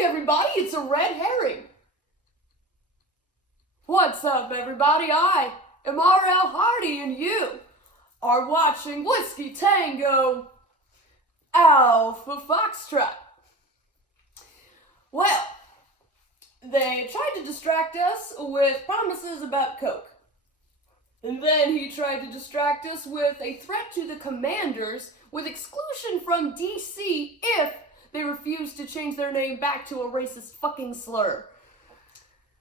look, everybody, it's a red herring. What's up, everybody? I am R.L. Hardy, and you are watching Whiskey Tango Alpha Foxtrot. Well, they tried to distract us with promises about coke. And then he tried to distract us with a threat to the commanders with exclusion from DC if they refused to change their name back to a racist fucking slur.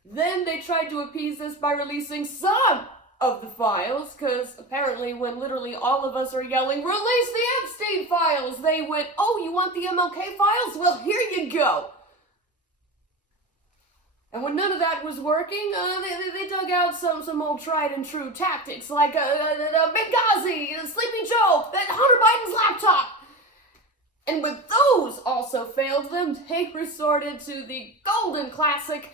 Then they tried to appease us by releasing some of the files, because apparently when literally all of us are yelling, release the Epstein files, they went, oh, you want the MLK files? Well, here you go. And when none of that was working, they dug out some old tried and true tactics, like Benghazi, Sleepy Joe, Hunter Biden's laptop. And when those also failed them, they resorted to the golden classic,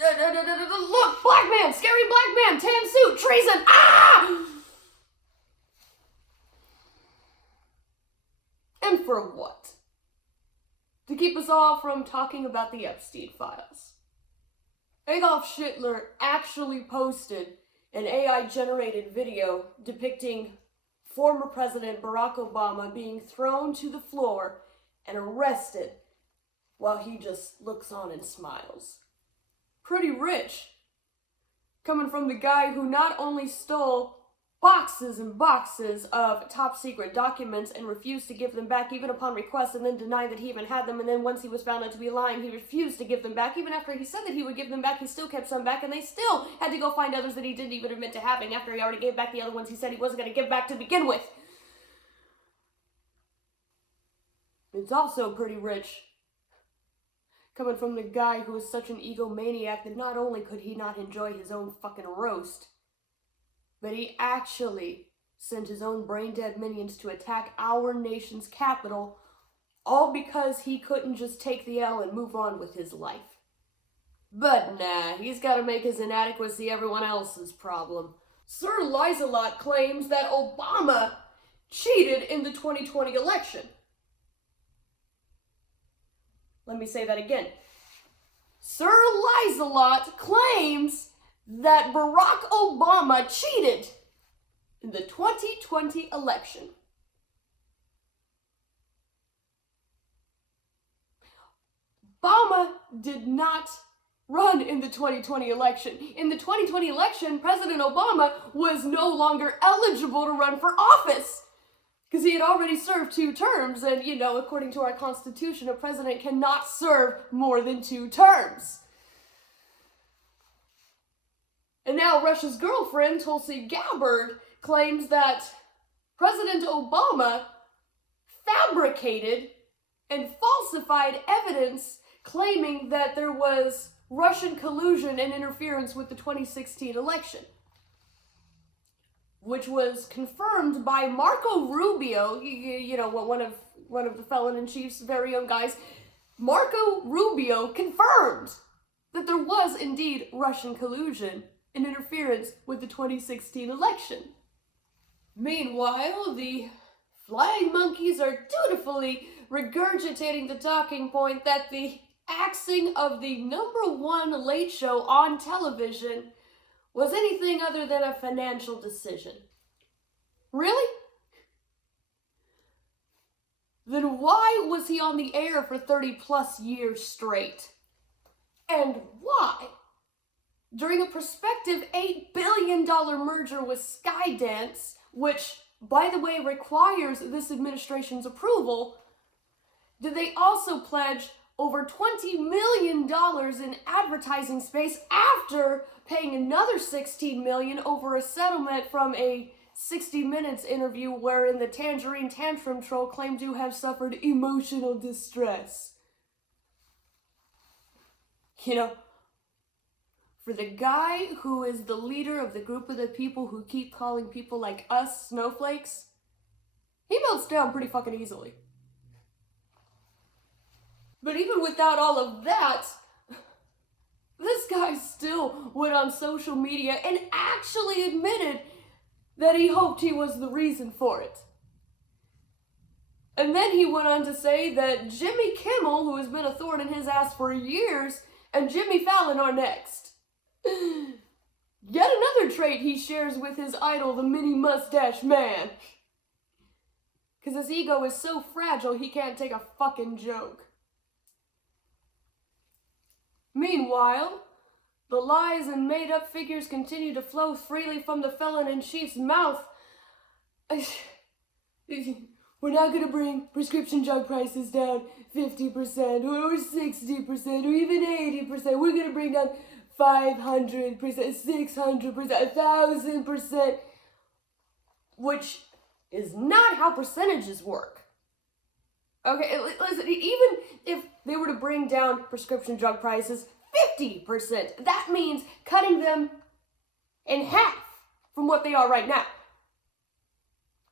look, black man, scary black man, tan suit, treason, ah! And for what? To keep us all from talking about the Epstein files. Adolf Hitler actually posted an AI-generated video depicting former President Barack Obama being thrown to the floor and arrested while he just looks on and smiles. Pretty rich, coming from the guy who not only stole boxes and boxes of top-secret documents and refused to give them back even upon request, and then denied that he even had them, and then once he was found out to be lying, he refused to give them back. Even after he said that he would give them back, he still kept some back, and they still had to go find others that he didn't even admit to having after he already gave back the other ones he said he wasn't going to give back to begin with. It's also pretty rich, coming from the guy who is such an egomaniac that not only could he not enjoy his own fucking roast, but he actually sent his own brain-dead minions to attack our nation's capital, all because he couldn't just take the L and move on with his life. But nah, he's got to make his inadequacy everyone else's problem. Sir Lizelot claims that Obama cheated in the 2020 election. Let me say that again. Sir Lizelot claims that Barack Obama cheated in the 2020 election. Obama did not run in the 2020 election. In the 2020 election, President Obama was no longer eligible to run for office because he had already served 2 terms, and, you know, according to our Constitution, a president cannot serve more than 2 terms. And now Russia's girlfriend, Tulsi Gabbard, claims that President Obama fabricated and falsified evidence claiming that there was Russian collusion and interference with the 2016 election, which was confirmed by Marco Rubio, you know, one of the Felon in Chief's very own guys. Marco Rubio confirmed that there was indeed Russian collusion and interference with the 2016 election. Meanwhile, the flying monkeys are dutifully regurgitating the talking point that the axing of the #1 late show on television was anything other than a financial decision. Really? Then why was he on the air for 30+ years straight? And why, during a prospective $8 billion merger with Skydance, which, by the way, requires this administration's approval, did they also pledge over $20 million in advertising space after paying another $16 million over a settlement from a 60 Minutes interview wherein the Tangerine Tantrum troll claimed to have suffered emotional distress? You know, for the guy who is the leader of the group of the people who keep calling people like us snowflakes, he melts down pretty fucking easily. But even without all of that, this guy still went on social media and actually admitted that he hoped he was the reason for it. And then he went on to say that Jimmy Kimmel, who has been a thorn in his ass for years, and Jimmy Fallon are next. Yet another trait he shares with his idol, the mini mustache man. Because his ego is so fragile, he can't take a fucking joke. Meanwhile, the lies and made-up figures continue to flow freely from the felon-in-chief's mouth. We're not going to bring prescription drug prices down 50% or 60% or even 80%. We're going to bring down 500%, 600%, 1,000%, which is not how percentages work. Okay, listen, even if they were to bring down prescription drug prices 50%, that means cutting them in half from what they are right now.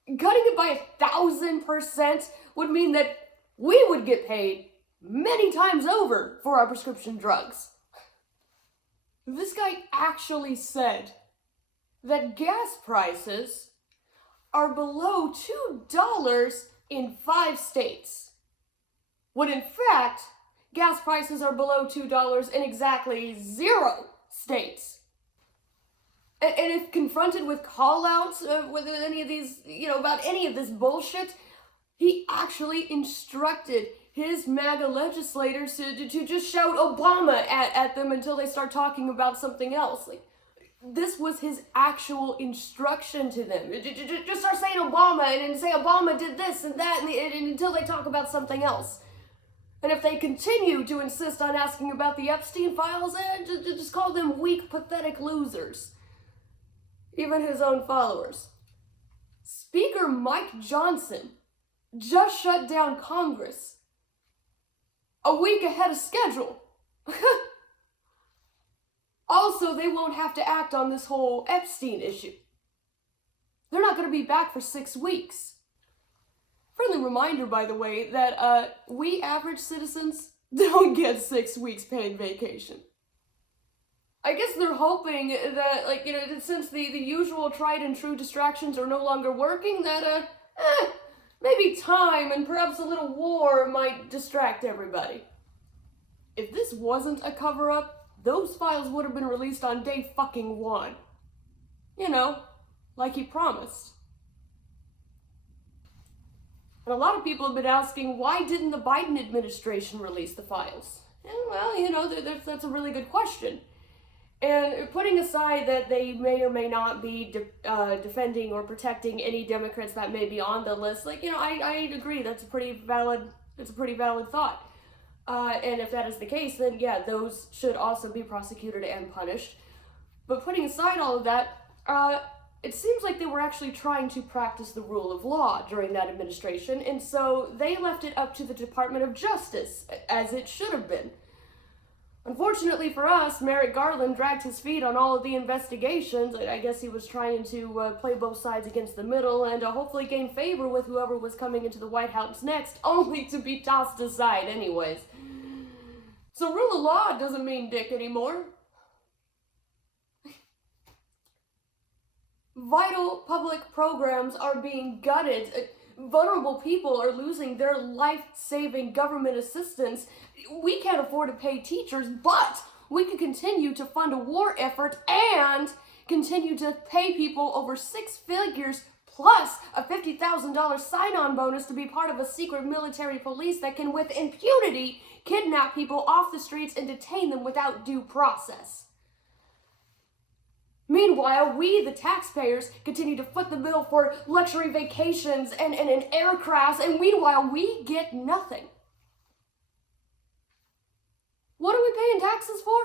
Cutting it by 1,000% would mean that we would get paid many times over for our prescription drugs. This guy actually said that gas prices are below $2 in 5 states, when in fact, gas prices are below $2 in exactly 0 states. And if confronted with call-outs with any of these, about any of this bullshit, he actually instructed his MAGA legislators to just shout Obama at them until they start talking about something else. Like, this was his actual instruction to them. Just start saying Obama and say Obama did this and that and until they talk about something else. And if they continue to insist on asking about the Epstein files, just call them weak, pathetic losers. Even his own followers. Speaker Mike Johnson just shut down Congress a week ahead of schedule. Also, they won't have to act on this whole Epstein issue. They're not going to be back for 6 weeks. Friendly reminder, by the way, that we average citizens don't get 6 weeks paid vacation. I guess they're hoping that, since the usual tried and true distractions are no longer working, that, maybe time and perhaps a little war might distract everybody. If this wasn't a cover-up, those files would have been released on day fucking 1. Like he promised. And a lot of people have been asking, why didn't the Biden administration release the files? And, well, that's a really good question. And putting aside that they may or may not be defending or protecting any Democrats that may be on the list, I agree, that's a pretty valid thought. And if that is the case, then yeah, those should also be prosecuted and punished. But putting aside all of that, it seems like they were actually trying to practice the rule of law during that administration, and so they left it up to the Department of Justice, as it should have been. Unfortunately for us, Merrick Garland dragged his feet on all of the investigations. I guess he was trying to play both sides against the middle and hopefully gain favor with whoever was coming into the White House next, only to be tossed aside anyways. So rule of law doesn't mean dick anymore. Vital public programs are being gutted. Vulnerable people are losing their life-saving government assistance. We can't afford to pay teachers, but we can continue to fund a war effort and continue to pay people over 6 figures plus a $50,000 sign-on bonus to be part of a secret military police that can, with impunity, kidnap people off the streets and detain them without due process. Meanwhile, we, the taxpayers, continue to foot the bill for luxury vacations and aircrafts, and meanwhile, we get nothing. What are we paying taxes for?